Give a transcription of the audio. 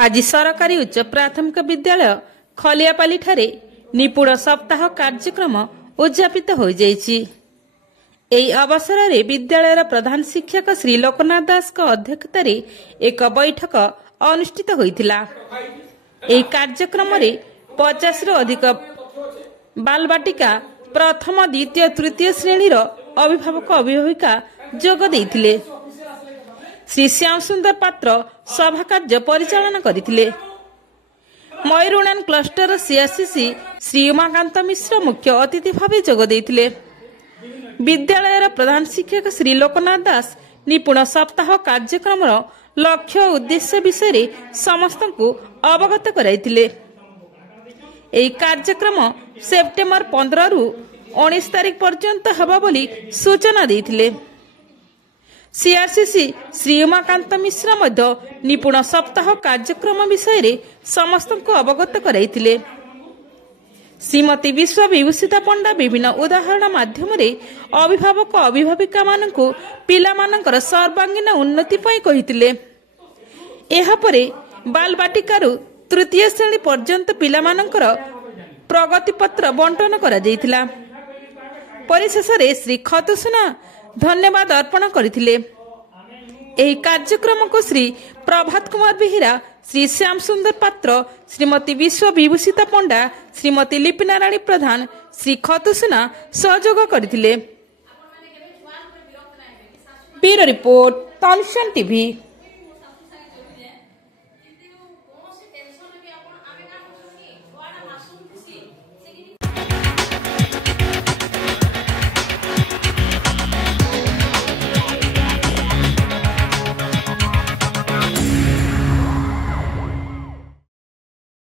आज सरकारी उच्च प्राथमिक विद्यालय खलियापाली ठारे निपुण सप्ताह कार्यक्रम उद्यापित हो जाइछि। एही अवसर में विद्यालय प्रधान शिक्षक श्री लोकनाथ दास अध्यक्षतार एक बैठक अनुष्ठित होइथिला। एही कार्यक्रम में 50 रु अधिक बालबाटिका प्रथम द्वितीय तृतीय श्रेणीर अभिभावक अभिभाविका जोग देइथिले। श्री श्याम सुंदर पात्र सभा कार्य परिचालन करथिले। मयूरुणान क्लस्टर सीआरसीसी श्री उमाकांत मिश्र मुख्य अतिथि भाव जोग देइथिले। विद्यालय प्रधान शिक्षक श्री लोकनाथ दास निपुण सप्ताह कार्यक्रम लक्ष्य उद्देश्य विषय समस्त को अवगत कराइथिले। एही कार्यक्रम सेप्टेम्बर 15 रु 19 तारिख पर्यंत हेबा बोली सूचना देइथिले। सीआरसीसी श्री उमाकांत मिश्र मध्य निपुण सप्ताह कार्यक्रम विषय समस्त को अवगत कराइथिले। श्रीमती विश्व विभूषिता पंडा विभिन्न उदाहरण माध्यम अभिभावक अभिभाविका मानकु पिला मानकर सर्वांगीन उन्नति पई कहिथिले। एहा परे बालबाटिकारु तृतीय श्रेणी पर्यंत पिला मानकर प्रगति पत्र बंटन करा जायतिला। परिशेष रे श्री खतुसुना धन्यवाद अर्पण करथिले। एही कार्यक्रम को श्री प्रभात कुमार बेहेरा, श्री श्याम सुंदर पात्र, श्रीमती विश्व विभूषिता पंडा, श्रीमती लिपिना राणी प्रधान, श्री खतुसुना सहयोग करथिले। ब्यूरो रिपोर्ट, तनुषण टीवी।